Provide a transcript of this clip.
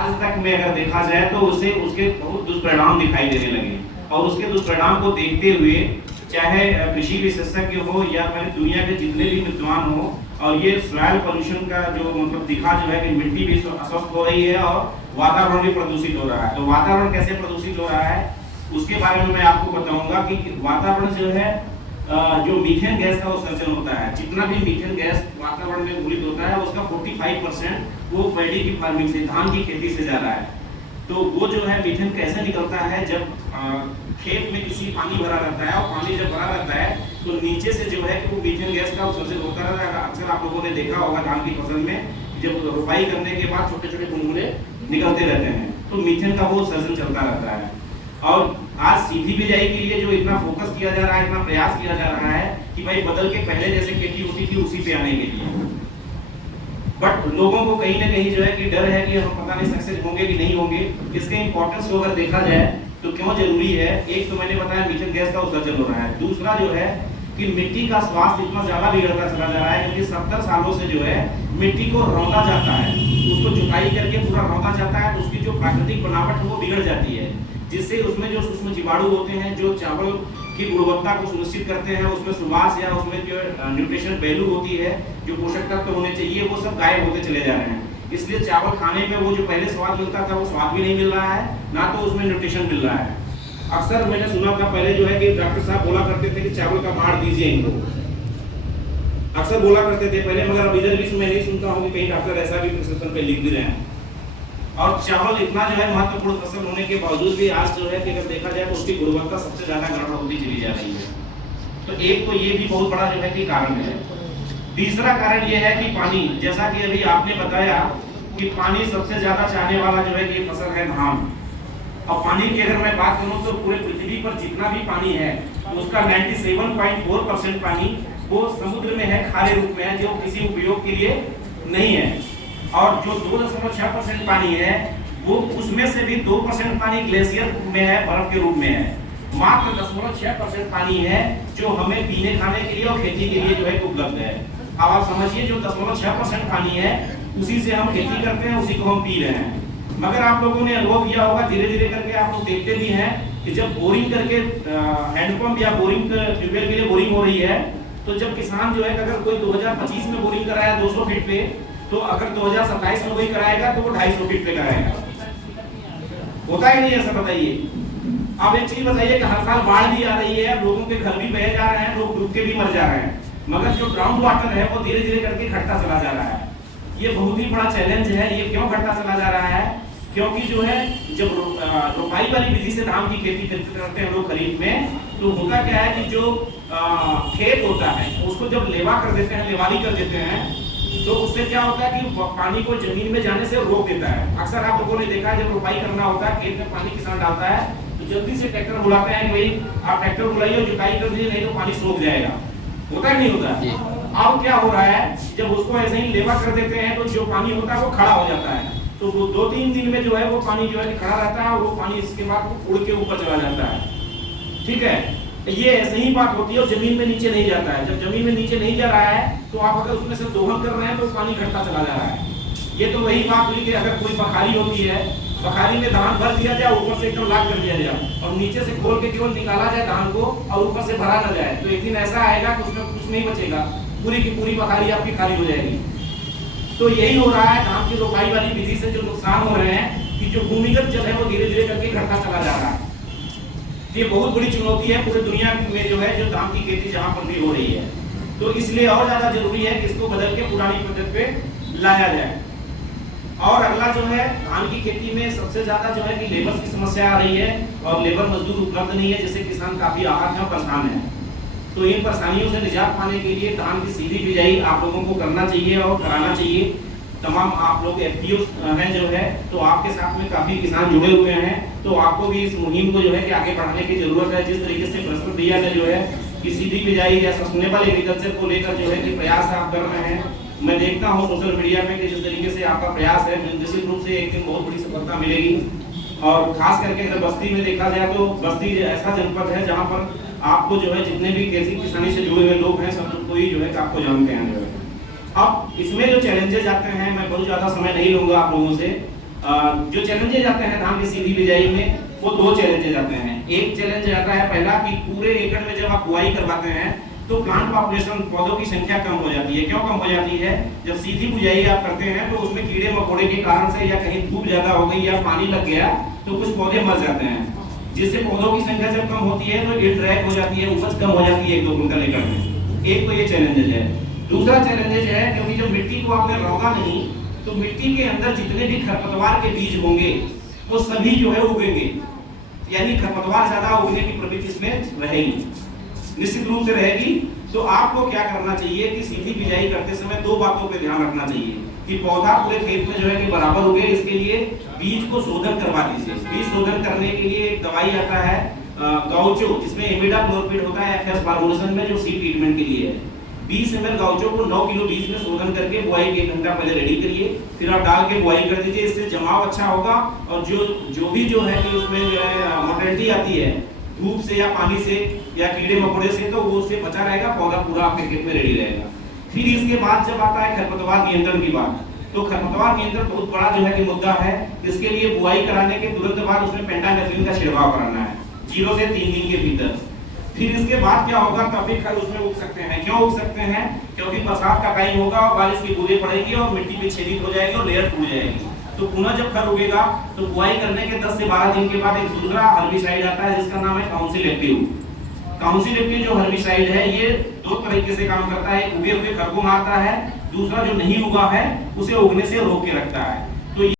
आज तक में अगर देखा जाए तो उसे उसके बहुत दुष्परिणाम दिखाई देने लगे, और उसके दुष्परिणाम को देखते हुए चाहे कृषि विशेषज्ञ हो या फिर दुनिया के जितने भी विद्वान हो, और ये सॉइल पोल्यूशन का जो मतलब दिखा जो है कि मिट्टी भी अस्वस्थ हो रही है और वातावरण भी प्रदूषित हो रहा है। तो वातावरण कैसे प्रदूषित हो रहा है उसके बारे में मैं आपको बताऊंगा कि वातावरण जो है जो मीथेन गैस का उत्सर्जन होता है, जितना भी मीथेन गैस वातावरण में घुलित होता है उसका 45% वो पैडी की फार्मिंग से, धान की खेती से जा रहा है। तो वो जो है मीथेन कैसे निकलता है, जब खेत में किसी पानी भरा रहता है और पानी जब भरा रहता है तो नीचे से जो है कि वो मीथेन गैस का उत्सर्जन होता रहता है। अक्सर आप लोगों ने देखा होगा धान की फसल में जब रोपाई करने के बाद छोटे छोटे बुलबुले निकलते रहते हैं, तो मीथेन का वो उत्सर्जन चलता रहता है। और आज सीधी बिजाई के लिए जो इतना फोकस किया जा रहा है, इतना प्रयास किया जा रहा है कि भाई बदल के पहले जैसे खेती होती थी उसी पे आने के लिए, बट लोगों को कहीं ना कहीं जो है कि डर है कि हम पता नहीं सक्सेस होंगे कि नहीं होंगे। इसके इंपॉर्टेंस को अगर देखा जाए तो क्यों जरूरी है, एक तो मैंने बताया मीथेन गैस का उत्सर्जन हो रहा है, दूसरा जो है कि मिट्टी का स्वास्थ्य इतना ज्यादा बिगड़ता चला जा रहा है क्योंकि 70 सालों से जो है मिट्टी को रौंदा जाता है, उसको जुताई करके पूरा रौंदा जाता है तो उसकी जो प्राकृतिक बनावट है वो बिगड़ जाती है, जिससे उसमें जो सूक्ष्म जीवाणु होते हैं जो चावल की गुणवत्ता को सुनिश्चित करते हैं, उसमें सुवास या उसमें जो न्यूट्रिशन वैल्यू होती है, जो पोषक तत्व होने चाहिए, वो सब गायब होते चले जा रहे हैं। इसलिए चावल खाने में वो जो पहले स्वाद मिलता था वो स्वाद भी नहीं मिल रहा है, ना तो उसमें न्यूट्रिशन मिल रहा है। अक्सर मैंने सुना था पहले जो है कि डॉक्टर साहब बोला करते थे कि चावल का माड़ दीजिए इनको, अक्सर बोला करते थे पहले, मगर अब इधर भी मैं नहीं सुनता हूँ कि कहीं डॉक्टर ऐसा भी प्रिस्क्रिप्शन पे लिख भी रहे हैं। और चावल इतना जो है महत्वपूर्ण फसल होने के बावजूद भी आज जो है कि अगर देखा जाए तो उसकी गुणवत्ता सबसे ज्यादा गड़बड़ होती चली जा रही है। तो एक तो ये भी बहुत बड़ा जो है कि कारण है। तीसरा कारण ये है कि पानी, जैसा कि अभी आपने बताया कि पानी सबसे ज्यादा चाहने वाला जो है कि फसल है धान। और पानी की अगर मैं बात करूं तो पूरे पृथ्वी पर जितना भी पानी है उसका 97.4% पानी वो समुद्र में है, खारे रूप में है, जो किसी उपयोग के लिए नहीं है। और जो 2.6% पानी है वो उसमें से भी 2% पानी ग्लेशियर में है, बर्फ के रूप में है। मात्र 0.6% पानी है जो हमें पीने खाने के लिए और खेती के लिए जो है उपलब्ध है। अब आप समझिए जो 0.6% पानी है उसी से हम खेती करते हैं, उसी को हम पी रहे हैं। मगर आप लोगों ने अनुभव किया होगा, धीरे धीरे करके आप लोग देखते भी हैं कि जब बोरिंग करके हैंडपंप या बोरिंग ट्यूबवेल के लिए बोरिंग हो रही है, तो जब किसान जो है अगर कोई 2025 में बोरिंग कराया 200 फीट पे, तो अगर 2027 में वही कराएगा तो वो 250 फीट पे कराएगा। होता ही नहीं ऐसा, बताइए। अब एक चीज बताइए कि हर साल बाढ़ भी आ रही है, लोगों के घर भी बह जा रहे हैं, लोग डूब के भी मर जा रहे हैं, मगर जो ग्राउंड वाटर है वो धीरे धीरे करके घटता चला जा रहा है। ये बहुत ही बड़ा चैलेंज है। ये क्यों घटता चला जा रहा है? क्योंकि जो है जब रोपाई वाली विधि से धान की खेती करते हैं लोग खरीफ में, तो होता क्या है कि जो खेत होता है उसको जब लेवा कर देते हैं, लेवाली कर देते हैं, तो उससे क्या होता है कि पानी को जमीन में जाने से रोक देता है। अक्सर आप लोगों ने देखा है जब रोपाई करना होता है, खेत में पानी किसान डालता है तो जल्दी से ट्रैक्टर बुलाते हैं कि भाई आप ट्रैक्टर बुलाइए, जुताई कर दीजिए, नहीं तो पानी सूख जाएगा। होता है नहीं होता? अब क्या हो रहा है, जब उसको ऐसे ही लेवा कर देते हैं तो जो पानी होता है वो खड़ा हो जाता है, तो वो 2-3 दिन में जो है वो पानी जो है खड़ा रहता है और वो पानी इसके बाद उड़ के ऊपर चला जाता है। ठीक है, ये ऐसे ही बात होती है और जमीन में नीचे नहीं जाता है। जब जमीन में नीचे नहीं जा रहा है तो आप अगर उसमें से दोहन कर रहे हैं तो पानी घटता चला जा रहा है। ये तो वही बात हुई कि अगर कोई बखारी होती है, बखारी में धान भर दिया जाए, ऊपर से एकदम लाख कर दिया जाए और नीचे से खोल के केवल निकाला जाए धान को और ऊपर से भरा न जाए, तो एक दिन ऐसा आएगा कि उसमें कुछ नहीं बचेगा, पूरी की पूरी बखारी आपकी खाली हो जाएगी। तो यही हो रहा है धान की रोपाई वाली विधि से जो नुकसान हो रहे हैं कि जो भूमिगत जल है वो धीरे धीरे करके घटता चला जा रहा है। ये बहुत बड़ी चुनौती है पूरे दुनिया में जो है जो धान की खेती जहां पर भी हो रही है। तो इसलिए और ज्यादा जरूरी है कि इसको बदल के पुरानी पद्धति पे लाया जाए। और अगला जो है धान की खेती में सबसे ज्यादा जो है कि लेबर की समस्या आ रही है और लेबर मजदूर उपलब्ध नहीं है, जिससे किसान काफी आहत है और परेशान है। तो इन परेशानियों से निजात पाने के लिए धान की सीधी बिजाई आप लोगों को करना चाहिए और कराना चाहिए। तमाम आप लोग एफपीओ हैं जो है, तो आपके साथ में काफी किसान जुड़े हुए हैं, तो आपको भी इस मुहिम को जो है कि आगे बढ़ाने की जरूरत है। जिस तरीके से प्रश्न दिया गया जो है कि सीधी बिजाई या सस्टेनेबल एग्रीकल्चर को लेकर जो है कि प्रयास आप कर रहे हैं, मैं देखता हूँ सोशल मीडिया पे कि जिस तरीके से आपका प्रयास है, निश्चित रूप से एक दिन बहुत बड़ी सफलता मिलेगी। और खास करके अगर बस्ती में देखा जाए तो बस्ती ऐसा जनपद है जहाँ पर आपको जो है जितने भी खेती किसानी से जुड़े हुए लोग हैं सब कोई जो है आपको जानते हैं। अब इसमें जो चैलेंजेस आते हैं, मैं बहुत ज़्यादा समय नहीं लूँगा आप लोगों से, जो चैलेंजेज आते हैं धान की सीधी बिजाई में, वो 2 चैलेंजेज आते हैं। एक चैलेंज आता है पहला कि पूरे एकड़ में जब आप बुआई करवाते हैं तो प्लांट पॉपुलेशन, पौधों की संख्या कम हो जाती है। क्यों कम हो जाती है? जब सीधी बुआई आप करते हैं तो उसमें कीड़े मकोड़े के कारण से या कहीं धूप ज्यादा हो गई या पानी लग गया तो कुछ पौधे मर जाते हैं, जिससे पौधों की संख्या जब कम होती है तो ये ड्रैग हो जाती है, उपज कम हो जाती है 1-2 कुंटल एकड़ में। एक तो ये चैलेंजेज है। दूसरा चैलेंजेज है क्योंकि जब मिट्टी को आपने रौदा नहीं तो मिट्टी के अंदर जितने भी खरपतवार के बीज होंगे वो सभी जो है उगेंगे, यानी खरपतवार ज्यादा उगने की प्रवृत्ति इसमें रहेगी, निश्चित रूप से रहेगी। तो आपको क्या करना चाहिए कि सीधी बिजाई करते समय 2 बातों पे ध्यान रखना चाहिए कि पौधा पूरे खेत में जो है कि बराबर उगे। इसके लिए बीज को शोधन करवा दीजिए। बीज शोधन करने के लिए एक दवाई आता है गाउचो, जिसमें इमिडाक्लोपिड होता है एफएस फार्मूलेशन में, जो सीड ट्रीटमेंट के लिए है। 20 ml गाउचो को 9 किलो बीज में शोधन करके बुआई के 1 घंटा पहले रेडी करिए, फिर आप डाल के बुआई कर दीजिए। इससे जमाव अच्छा होगा और जो भी जो है कि उसमें जो है मोर्टेलिटी आती है धूप से या पानी से या कीड़े मकोड़े से, तो वो उससे बचा रहेगा, पौधा पूरा आपके खेत में रेडी रहेगा। फिर इसके बाद जब आता है खरपतवार नियंत्रण की बात, तो खरपतवार नियंत्रण बहुत बड़ा जो है कि मुद्दा है। इसके लिए बुआई कराने के तुरंत बाद उसमें पेंटामेथ्रिन का छिड़काव कराना है 0 से 3 दिन के भीतर। फिर इसके बाद क्या होगा, तभी खर उसमें उग सकते हैं। क्यों उग सकते हैं? क्योंकि बरसात का टाइम होगा और बारिश की बूंदें पड़ेगी और मिट्टी विच्छेदित हो जाएगी और लेयर टूट जाएगी। तो पुनः जब खर उगेगा तो बुआई करने के 10 से 12 दिन के बाद एक दूसरा हर्बिसाइड आता है जिसका नाम है काउंसिल एक्टिव। काउंसिल एक्टिव जो हर्बिसाइड है ये 2 तरीके से काम करता है। उगे हुए खर को मारता है, दूसरा जो नहीं उगा है उसे उगने से रोक के रखता है।